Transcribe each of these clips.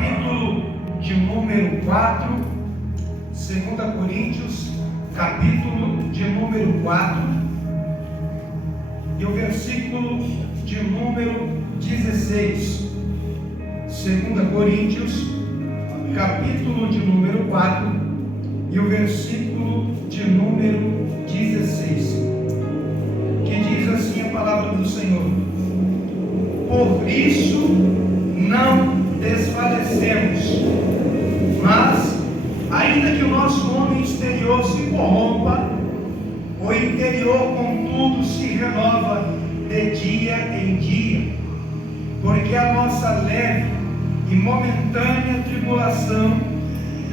capítulo de número 4, 2 Coríntios, capítulo de número 4, e o versículo de número 16. 2 Coríntios, capítulo de número 4, e o versículo de número 16, que diz assim a palavra do Senhor: por isso não desfalecemos, mas ainda que o nosso homem exterior se corrompa, o interior contudo se renova de dia em dia, porque a nossa leve e momentânea tribulação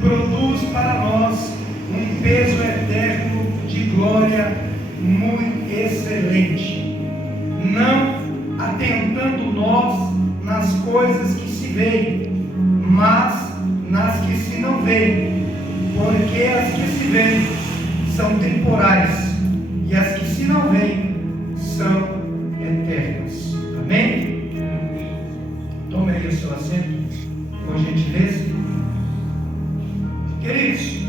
produz para nós um peso eterno de glória muito excelente, não atentando nós nas coisas que se veem, mas nas que se não veem, porque as que se veem são temporais, e as que se não veem são eternas. Amém? Tome aí o seu assento, por gentileza. Queridos,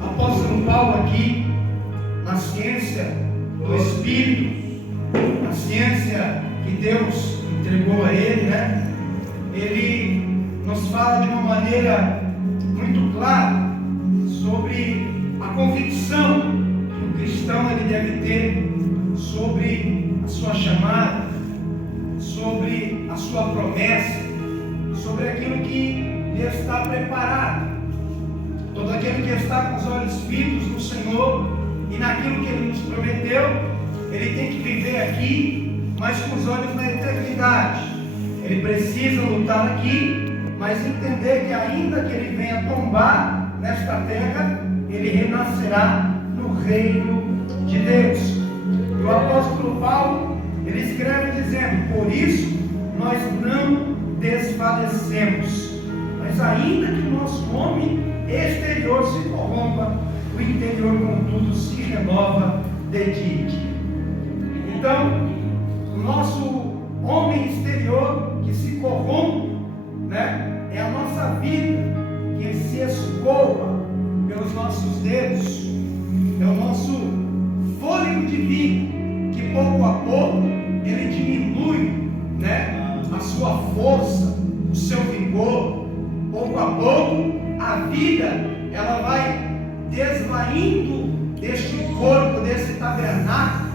o apóstolo Paulo aqui, na ciência do Espírito, na ciência que Deus entregou a ele, ele nos fala de uma maneira muito clara sobre a convicção que o cristão ele deve ter sobre a sua chamada, sobre a sua promessa, sobre aquilo que lhe está preparado. Todo aquele que está com os olhos fitos no Senhor e naquilo que Ele nos prometeu, ele tem que viver aqui, mas com os olhos na eternidade. Ele precisa lutar aqui, mas entender que ainda que ele venha tombar nesta terra, ele renascerá no reino de Deus. E o apóstolo Paulo, ele escreve dizendo: por isso nós não desfalecemos, mas ainda que o nosso homem exterior se corrompa, o interior contudo se renova de dia em dia. Então, o nosso homem exterior que se corrompe, é a nossa vida que se escoa pelos nossos dedos, é o nosso fôlego de vida que pouco a pouco ele diminui, a sua força, o seu vigor. Pouco a pouco a vida ela vai desvaindo deste corpo, desse tabernáculo,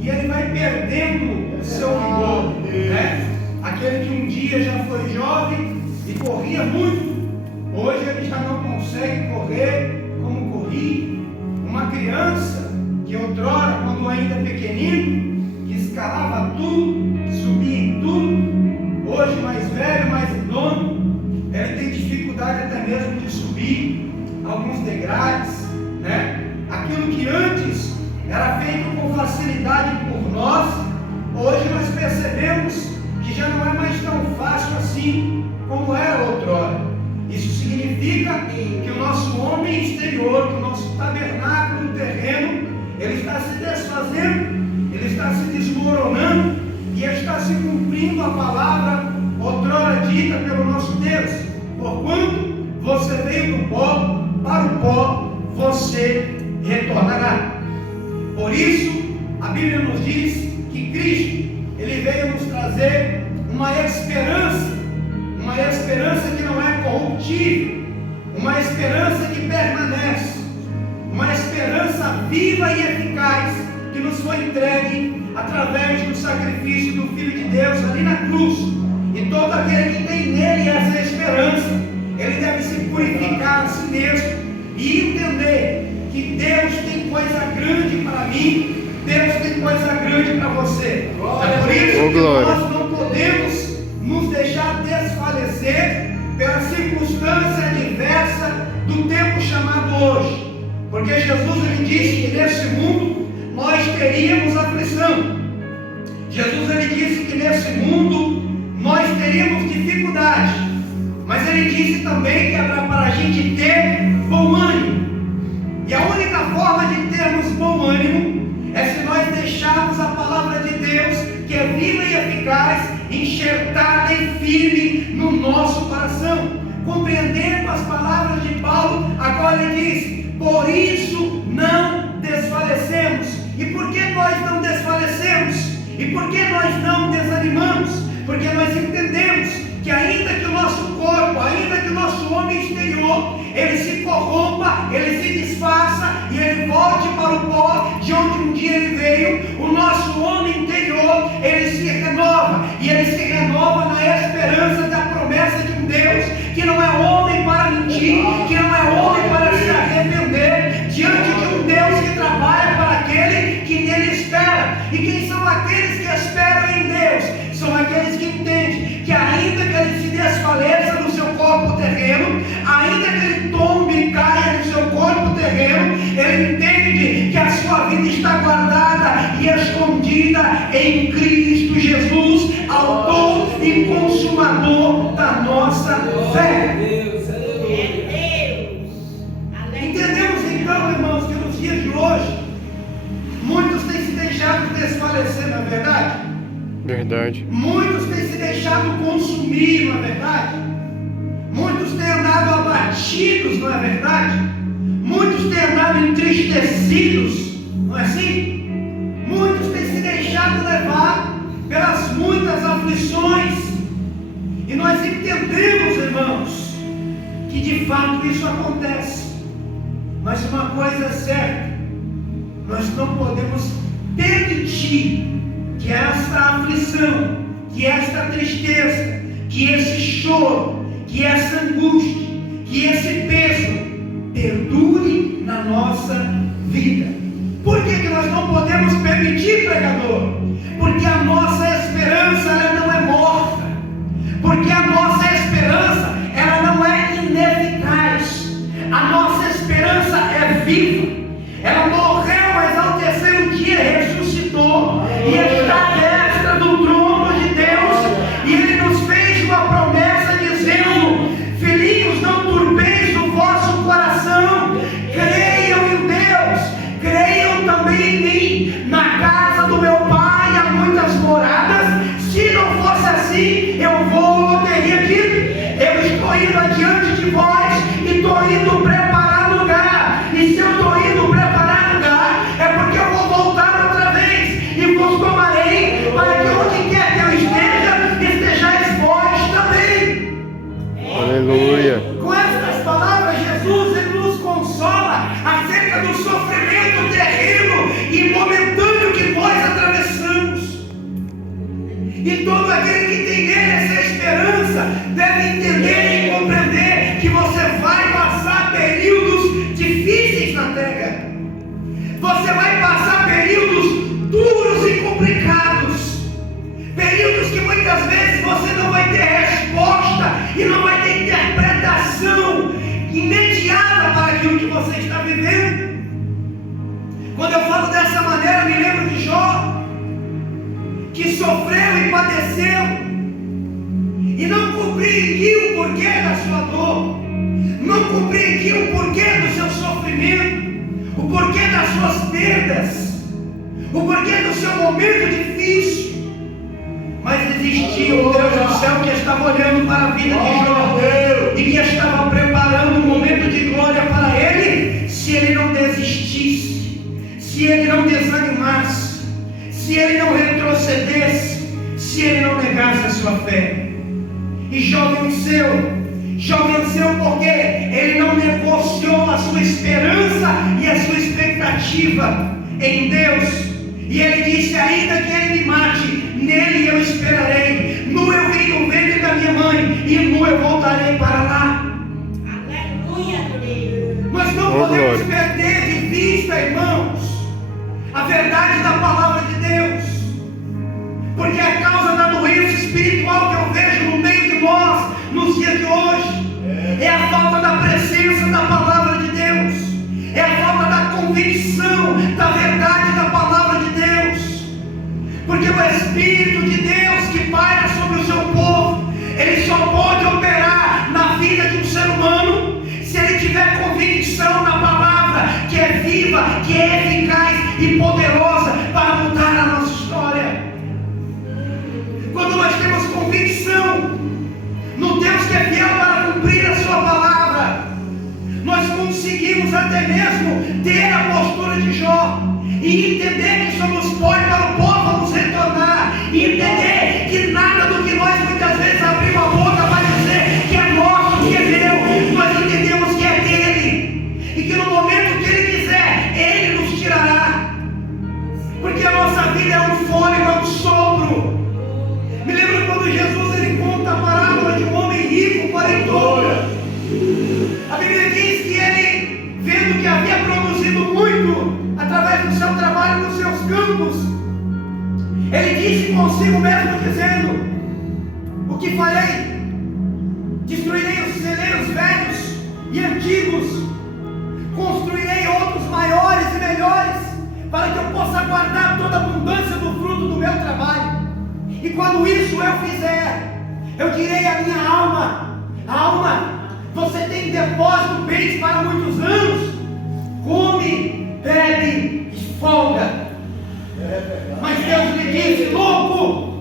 e ele vai perdendo o seu vigor, Aquele que um dia já foi jovem e corria muito, hoje ele já não consegue correr como corria. Uma criança que outrora, quando ainda pequenino, que escalava tudo, subia em tudo, hoje mais velho, mais idoso, ele tem dificuldade até mesmo de subir alguns degraus, Aquilo que antes era feito com facilidade por nós, hoje nós percebemos que já não é mais tão fácil assim como era outrora. Isso significa que o nosso homem exterior, que o nosso tabernáculo terreno, ele está se desfazendo, ele está se desmoronando, e está se cumprindo a palavra outrora dita pelo nosso Deus: porquanto você veio do pó, para o pó você retornará. Por isso, a Bíblia nos diz que Cristo, ele veio nos trazer uma esperança que não é corruptível, uma esperança que permanece, uma esperança viva e eficaz, que nos foi entregue através do sacrifício do Filho de Deus ali na cruz. E todo aquele que tem nele essa esperança, ele deve se purificar a si mesmo e entender que Deus tem coisa grande para mim, Deus tem coisa grande para você. É por isso que nós não podemos nos deixar desfalecer pela circunstância adversa do tempo chamado hoje. Porque Jesus ele disse que nesse mundo nós teríamos aflição. Jesus ele disse que nesse mundo nós teríamos dificuldade. Mas ele disse também que era para a gente ter bom ânimo. E a única forma de termos bom ânimo é se nós deixarmos a palavra de Deus, que é viva e eficaz, enxertada e firme no nosso coração. compreendendo as palavras de Paulo, agora ele diz: por isso não desfalecemos. E por que nós não desfalecemos? E por que nós não desanimamos? Porque nós entendemos que ainda que o nosso corpo, ainda que o nosso homem exterior, ele se corrompa, ele se desfaça e ele volte para o pó de onde um dia ele veio, o nosso homem interior, ele se renova, e ele se renova na esperança da promessa de um Deus que não é homem para mentir, que não é homem para se arrepender, diante de um Deus que trabalha para aquele que nele espera. E quem são aqueles que esperam em Deus? São aqueles que entendem que ainda que ele se desfaleça no seu corpo terreno, ainda que ele tombe e caia no seu corpo terreno, ele entende que a sua vida está guardada e escondida em Cristo Jesus, autor e consumador da nossa fé. Entendemos então, irmãos, que nos dias de hoje muitos têm se deixado desfalecer, não é verdade? Verdade. Muitos têm se deixado consumir, não é verdade? Muitos têm andado abatidos, não é verdade? Muitos têm andado entristecidos, não é assim? Muitos têm se deixado levar pelas muitas aflições. E nós entendemos, irmãos, que de fato isso acontece. Mas uma coisa é certa: nós não podemos permitir que esta aflição, que esta tristeza, que esse choro, que essa angústia, que esse peso perdure na nossa vida. Por que nós não podemos permitir, pregador? Porque a nossa esperança, ela não é morta. Porque a nossa esperança, ela não é ineficaz. A nossa esperança é viva. Ela morreu, mas ao terceiro dia ressuscitou e está à destra do trono de Deus. E Ele nos fez uma promessa dizendo: filhinhos, não turbeis o vosso coração, creiam em Deus, creiam também em mim. Na casa do meu Pai há muitas moradas. Se não fosse assim, eu teria dito: eu estou indo adiante de vós e estou indo preparar lugar. E se eu estou indo preparar lugar, é porque eu vou voltar outra vez e vos tomarei, para que onde quer que eu esteja, estejais vós também. Aleluia. Com estas palavras, Jesus ele nos consola acerca do sofrimento terreno e momentâneo que nós atravessamos. E todo aquele que tem nele essa esperança deve entender e compreender que você vai passar períodos difíceis na terra. Você vai passar períodos duros e complicados. Períodos que muitas vezes você não vai ter resposta e não vai ter interpretação imediata para aquilo que você está vivendo. Quando eu falo dessa maneira, me lembro de Jó, que sofreu e padeceu e não compreendia o porquê da sua dor, não compreendia o porquê do seu sofrimento, o porquê das suas perdas, o porquê do seu momento difícil. Mas existia o Deus do céu que estava olhando para a vida de Jó e que estava preparando um momento de glória para ele, se ele não desistisse, se ele não desanimasse, se ele não retrocedesse, se ele não negasse a sua fé. E Jó venceu. Jó venceu porque ele não negociou a sua esperança e a sua expectativa em Deus. E ele disse: ainda que ele me mate, nele eu esperarei. Nu eu vim do ventre da minha mãe e nu eu voltarei para lá. Aleluia, Deus. Nós não podemos perder de vista, irmãos, a verdade da palavra de Deus. Porque a causa da doença espiritual que eu vejo no meio de nós, nos dias de hoje, é a falta da presença da palavra de Deus, é a falta da convicção da verdade da palavra de Deus. Porque o Espírito de Deus que paira sobre o seu povo, ele só pode operar na vida de um ser humano se ele tiver convicção na palavra, que é viva, que é eficaz e poderosa para mudar a nossa história. Quando nós temos convicção no Deus que é fiel para cumprir a sua conseguimos até mesmo ter a postura de Jó e entender que somos pó e para o pó vamos retornar, e entender que nada do que nós muitas vezes abrimos a boca vai dizer que é nosso, que é meu. Nós entendemos que é dele, e que no momento que ele quiser, ele nos tirará, porque a nossa vida é um fôlego, é um sopro. Me lembro quando Jesus ele conta a parábola de um homem rico, quarentouro. A Bíblia diz que ele, vendo que havia produzido muito através do seu trabalho nos seus campos, ele disse consigo mesmo, dizendo: o que farei? Destruirei os celeiros velhos e antigos, construirei outros maiores e melhores, para que eu possa guardar toda a abundância do fruto do meu trabalho. E quando isso eu fizer, eu direi à minha alma: alma, você tem depósito bens para muitos anos, come, bebe e folga. Mas Deus lhe disse: louco,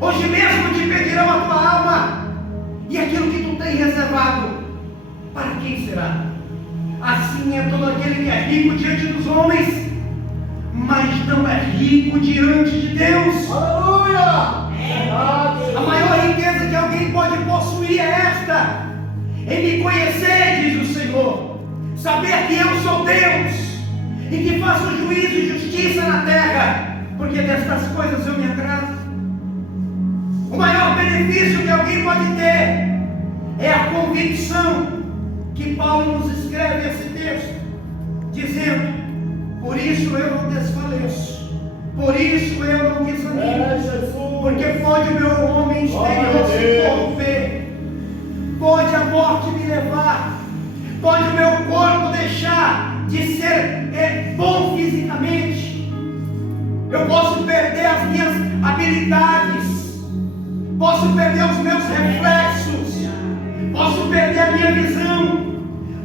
hoje mesmo te pedirão a tua alma, e aquilo que tu tens reservado, para quem será? Assim é todo aquele que é rico diante dos homens, mas não é rico diante de Deus. Aleluia! A maior riqueza que alguém pode possuir é esta: em me conhecer, diz o Senhor, saber que eu sou Deus e que faço juízo e justiça na terra, porque destas coisas eu me agrado. O maior benefício que alguém pode ter é a convicção que Paulo nos escreve esse texto, dizendo: por isso eu não desfaleço, por isso eu não desanimo, porque pode o meu homem exterior se corromper, pode a morte me levar, pode o meu corpo deixar de ser bom fisicamente, eu posso perder as minhas habilidades, posso perder os meus reflexos, posso perder a minha visão,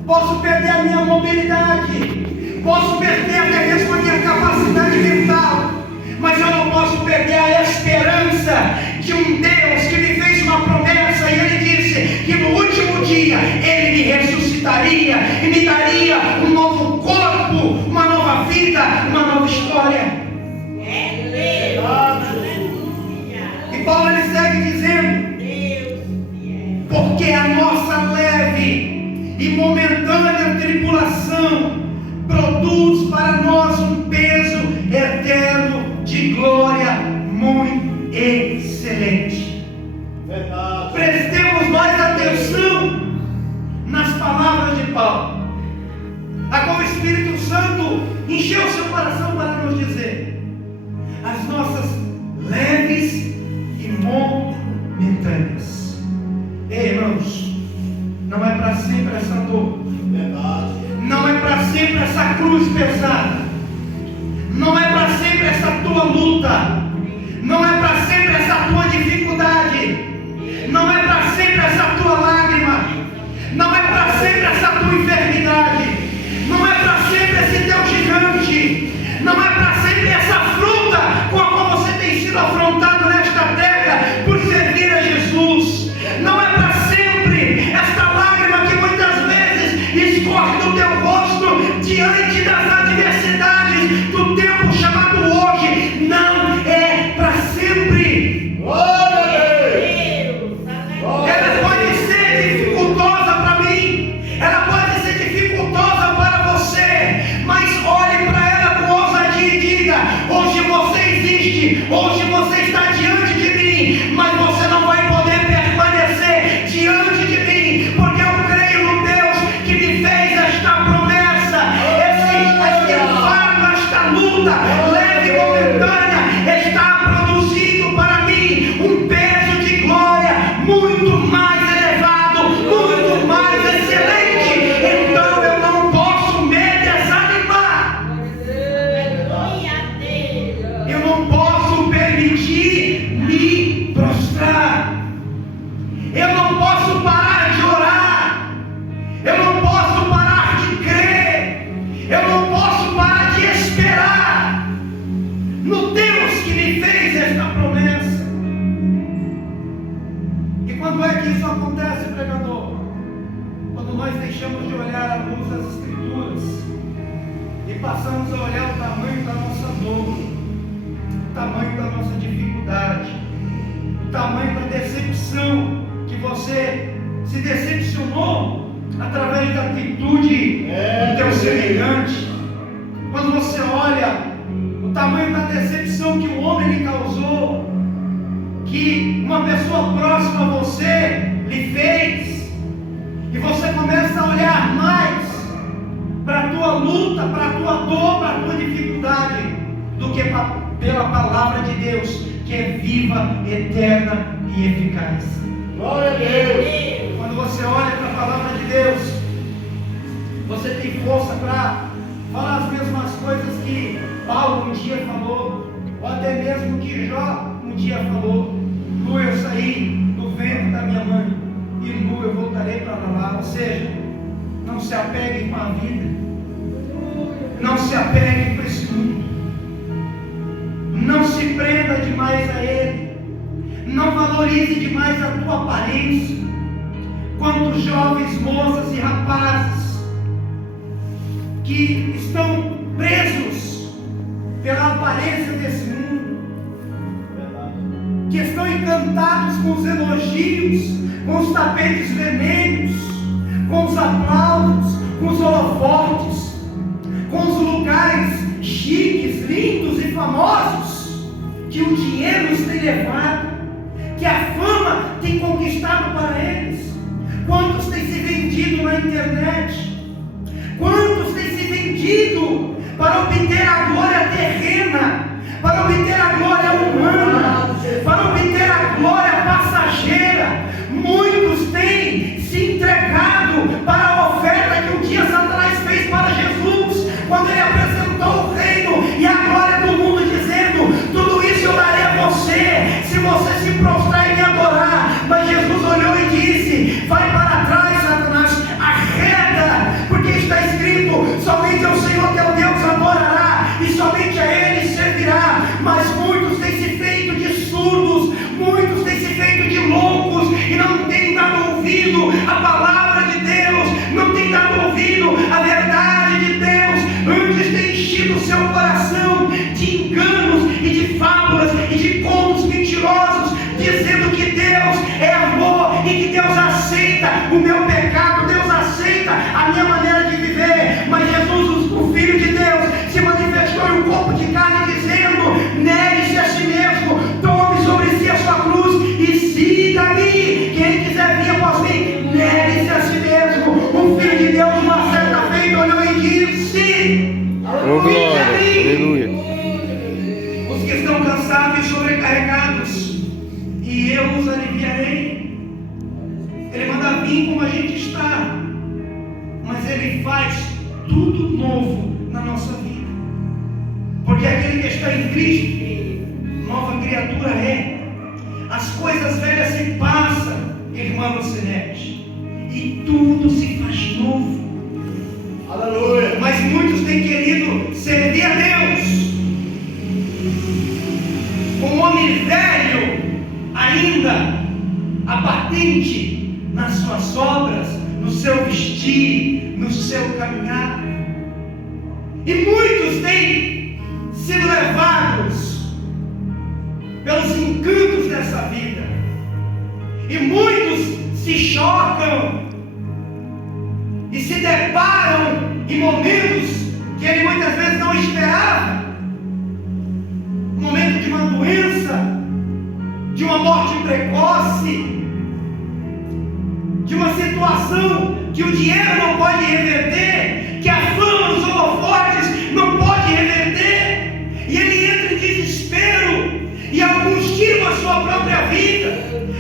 posso perder a minha mobilidade, posso perder até mesmo a minha capacidade mental, mas eu não posso perder a esperança de um Deus que me fez uma promessa, e ele disse que no último dia ele me ressuscitaria e me daria um novo corpo, uma nova vida, uma nova história. E Paulo ele segue dizendo: porque a nossa leve e momentânea tribulação produz para nós um peso eterno de glória muito excelente. Verdade. Prestemos mais atenção nas palavras de Paulo, a qual o Espírito Santo encheu seu coração para nos dizer: as nossas leves e momentâneas. Ei, irmãos, não é para sempre essa dor, não é para sempre essa cruz pesada, não é para sempre essa tua luta, não é para sempre essa tua dificuldade, não é para sempre essa tua lágrima, não é para sempre essa tua enfermidade, não é para sempre esse teu gigante, não é para sempre essa afronta com a qual você tem sido afrontado nesta terra por servir a Jesus, não é para sempre esta lágrima que muitas vezes escorre do teu rosto diante das adversidades do tempo chamado hoje, não é para sempre. Ela pode ser dificultosa para mim, ela pode ser dificultosa para você, mas olhe para ela com ousadia e diga: hoje você existe, hoje você está diante de mim, mas você não vai poder permanecer diante de mim, porque eu creio no Deus que me fez esta promessa, este fardo, esta luta leve e momentânea está produzindo para mim um peso de glória muito mais elevado, muito mais excelente. Então eu não posso me desanimar, eu não posso permitir me prostrar, eu não posso parar de orar, eu não posso parar de crer, eu não posso parar de esperar no Deus que me fez esta promessa. E quando é que isso acontece, pregador? Quando nós deixamos de olhar a passamos a olhar o tamanho da nossa dor, o tamanho da nossa dificuldade, o tamanho da decepção que você se decepcionou através da atitude do teu semelhante. Quando você olha o tamanho da decepção que o homem lhe causou, que uma pessoa próxima a você lhe fez, e você começa a olhar mais para a tua luta, para a tua dor, para a tua dificuldade, do que pela palavra de Deus, que é viva, eterna e eficaz. Glória a Deus. Quando você olha para a palavra de Deus, você tem força para falar as mesmas coisas que Paulo um dia falou, ou até mesmo que Jó um dia falou: nu eu saí do ventre da minha mãe, e nu eu voltarei para lá. Ou seja, não se apegue com a vida, não se apegue com esse mundo, não se prenda demais a ele, não valorize demais a tua aparência. Quantos jovens, moças e rapazes que estão presos pela aparência desse mundo, que estão encantados com os elogios, com os tapetes vermelhos, com os aplausos, com os holofotes, com os lugares chiques, lindos e famosos que o dinheiro os tem levado, que a fama tem conquistado para eles. Quantos têm se vendido na internet? Quantos têm se vendido para obter a glória terrena, para obter a glória humana, para obter a glória passageira? Muitos têm se entregado para a oferta que um dia Satanás fez para Jesus, quando ele apresentou o reino e a glória do mundo, dizendo: tudo isso eu darei a você, se você se prostrar e me adorar. Mas Jesus olhou e disse: vai para trás, Satanás, arreda, porque está escrito: somente ao Senhor teu Deus adorará, e somente a Ele servirá. Mas muitos têm se feito de surdos, muitos têm se feito de loucos, e não têm dado ouvido à palavra de Deus, não têm dado ouvido à verdade de Deus. Antes têm enchido o seu coração de enganos e de fábulas e de contos mentirosos, dizendo que Deus é amor e que Deus aceita o meu pecado, Deus aceita a minha maneira de viver. Mas Jesus, o Filho de Deus, se manifestou em um corpo de carne, dizendo: negue-se a si mesmo, tome sobre si a sua cruz e siga-me. Quem quiser vir após mim, negue-se a si mesmo. O Filho de Deus, uma certa feita, olhou e disse: Oh, glória, aleluia. os que estão cansados e sobrecarregados, e eu os aliviarei. Ele manda vir como a gente está, mas Ele faz tudo novo na nossa vida, porque aquele que está em Cristo, nova criatura é. As coisas velhas se passam, irmã Lucinete, e tudo se faz novo. Aleluia. Mas muitos têm querido servir a Deus com um homem velho, ainda abatente nas suas obras, no seu vestir, no seu caminhar. E muitos têm sido levados pelos encantos dessa vida, e muitos se chocam e se deparam em momentos que ele muitas vezes não esperava. Um momento de uma doença, de uma morte precoce, de uma situação que o dinheiro não pode reverter, que a fama dos holofotes não pode reverter, e ele entra em desespero, e alguns tiram a sua própria vida,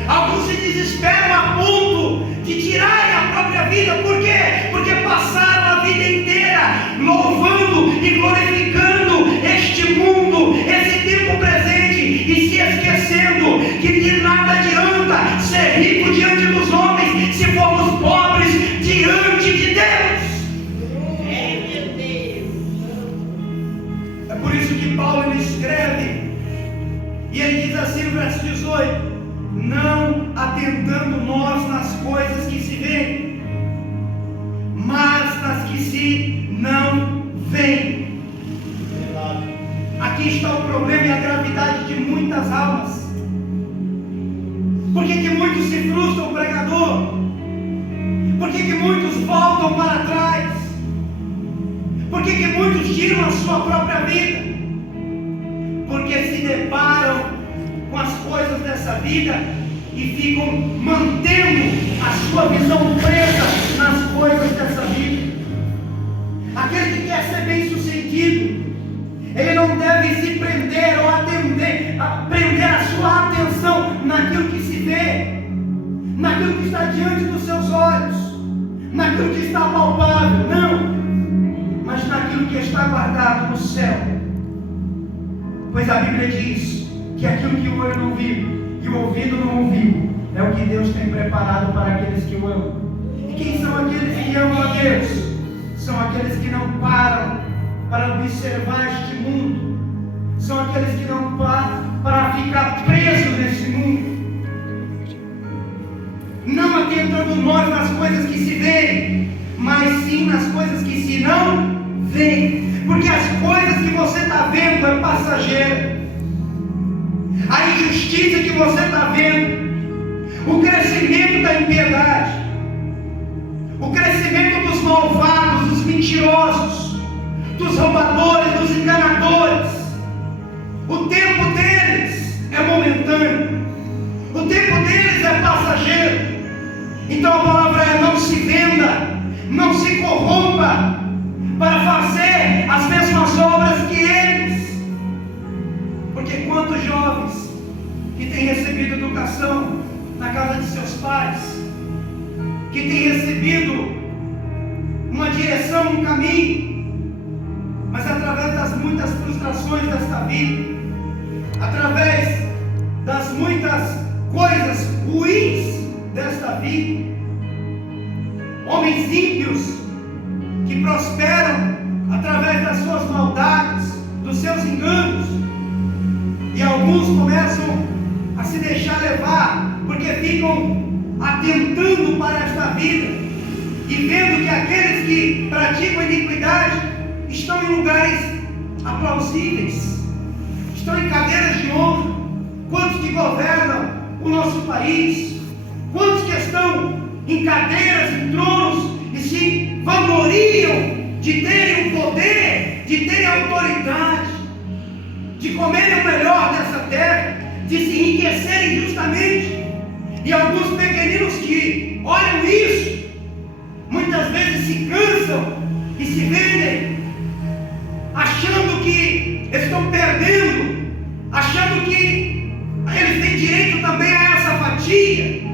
alguns se desesperam a ponto de tirarem a própria vida. Por quê? Porque passaram a vida inteira louvando e glorificando este mundo, esse tempo presente, e se esquecendo que de nada adianta ser rico diante dos homens se formos pobres diante de Deus. É por isso que Paulo ele escreve, e ele diz assim no verso 18: não atentando nós nas coisas que se veem, mas nas que se não veem. que muitos voltam para trás? Por que muitos tiram a sua própria vida? Porque se deparam com as coisas dessa vida e ficam mantendo a sua visão presa nas coisas dessa vida. Aquele que quer ser bem sucedido, ele não deve se prender ou prender a sua atenção naquilo que se vê, naquilo que está diante dos seus olhos, naquilo que está palpável, não, mas naquilo que está guardado no céu. Pois a Bíblia diz que aquilo que o olho não viu e o ouvido não ouviu é o que Deus tem preparado para aqueles que o amam. E quem são aqueles que amam a Deus? São aqueles que não param para observar este mundo, são aqueles que não param para ficar presos nesse mundo, não atentando nós nas coisas que se veem, mas sim nas coisas que se não veem, porque as coisas que você está vendo é passageiro, a injustiça que você está vendo, o crescimento da impiedade, o crescimento dos malvados, dos mentirosos, dos roubadores, dos enganadores, o tempo deles é momentâneo, o tempo deles é passageiro. Então a palavra é: não se venda, não se corrompa para fazer as mesmas obras que eles. Porque quantos jovens que têm recebido educação na casa de seus pais, que têm recebido uma direção, um caminho, mas através das muitas frustrações desta vida, através das muitas coisas ruins desta vida, homens ímpios que prosperam através das suas maldades, dos seus enganos, e alguns começam a se deixar levar, porque ficam atentando para esta vida e vendo que aqueles que praticam iniquidade estão em lugares aplausíveis, estão em cadeiras de honra. Quantos que governam o nosso país, quantos que estão em cadeiras, em tronos e se vangloriam de terem o poder, de terem a autoridade, de comerem o melhor dessa terra, de se enriquecerem justamente. E alguns pequeninos que olham isso, muitas vezes se cansam e se vendem, achando que estão perdendo, achando que eles têm direito também a essa fatia,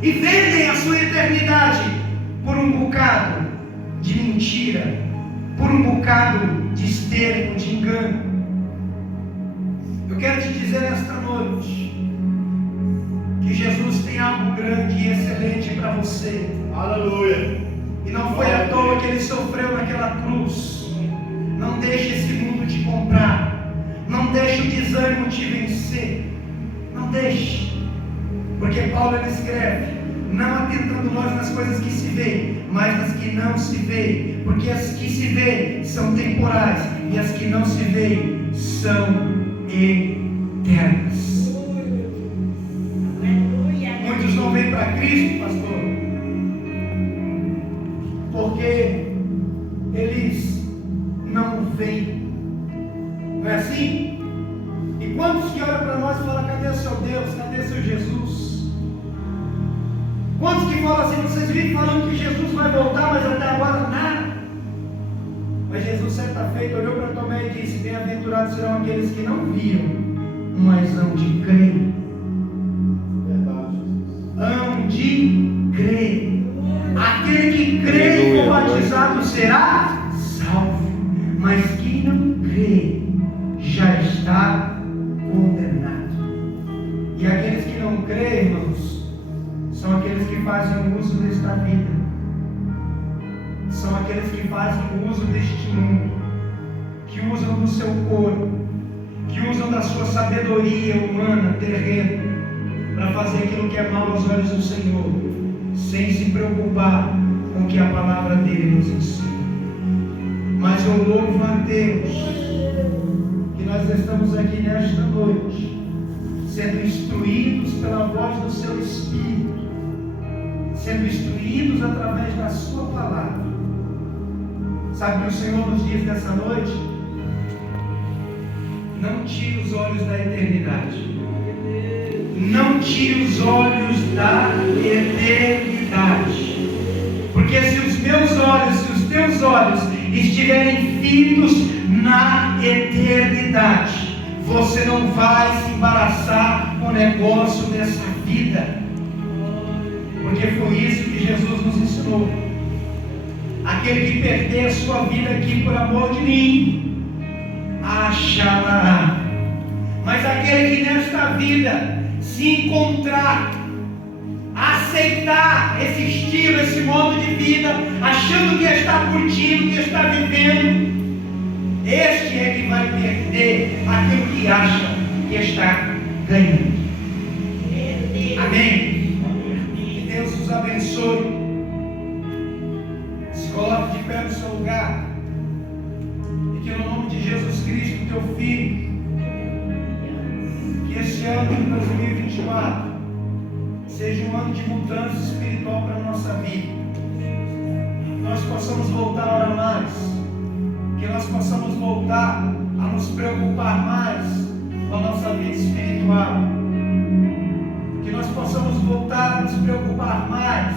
e vendem a sua eternidade por um bocado de mentira, por um bocado de esterco, de engano. Eu quero te dizer nesta noite que Jesus tem algo grande e excelente para você. Aleluia. E não foi à toa que ele sofreu naquela cruz. Não deixe esse mundo te comprar. Não deixe o desânimo te vencer. Não deixe. Porque Paulo ele escreve: não atentando nós nas coisas que se veem, mas nas que não se veem. Porque as que se veem são temporais, e as que não se veem são eternas. Muitos não vêm para Cristo, pastor, porque eles não veem. Não é assim? E quantos que olham para nós e falam: cadê o seu Deus? Cadê o seu Jesus? Quantos que falam assim: vocês vivem falando que Jesus vai voltar, mas até agora nada. Mas Jesus, certa feita, olhou para Tomé e disse: bem-aventurados serão aqueles que não viram, mas hão de crer. Hão de crer. Aquele que crê e for batizado será salvo, mas quem não crê já está condenado. E aqueles que não creem, irmãos, são aqueles que fazem uso desta vida, são aqueles que fazem uso deste mundo, que usam do seu corpo, que usam da sua sabedoria humana, terrena, para fazer aquilo que é mal aos olhos do Senhor, sem se preocupar com o que a palavra dele nos ensina. Mas eu louvo a Deus que nós estamos aqui nesta noite, sendo instruídos pela voz do seu Espírito, sendo instruídos através da sua palavra. Sabe o que o Senhor nos diz nessa noite? Não tire os olhos da eternidade. Não tire os olhos da eternidade. Porque se os meus olhos, se os teus olhos estiverem firmes na eternidade, você não vai se embaraçar com o negócio dessa vida. Porque foi isso que Jesus nos ensinou. Aquele que perder a sua vida aqui por amor de mim, achará. Mas aquele que nesta vida se encontrar, aceitar esse estilo, esse modo de vida, achando que está curtindo, que está vivendo, este é que vai perder aquilo que acha que está ganhando. Amém? Que Deus os abençoe. Se coloque de pé no seu lugar. E que no nome de Jesus Cristo, teu Filho, que esse ano de 2024 seja um ano de mudança espiritual para a nossa vida. Que nós possamos voltar a orar mais. Que nós possamos voltar a nos preocupar mais com a nossa vida espiritual. Que nós possamos voltar a nos preocupar mais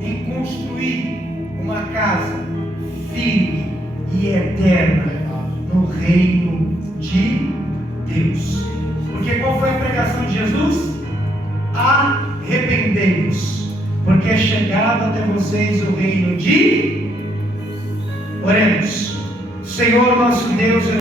em construir uma casa firme e eterna no reino de Deus. Porque qual foi a pregação de Jesus? Arrependei-vos, porque é chegado até vocês o reino de... Oremos. Senhor nosso Deus,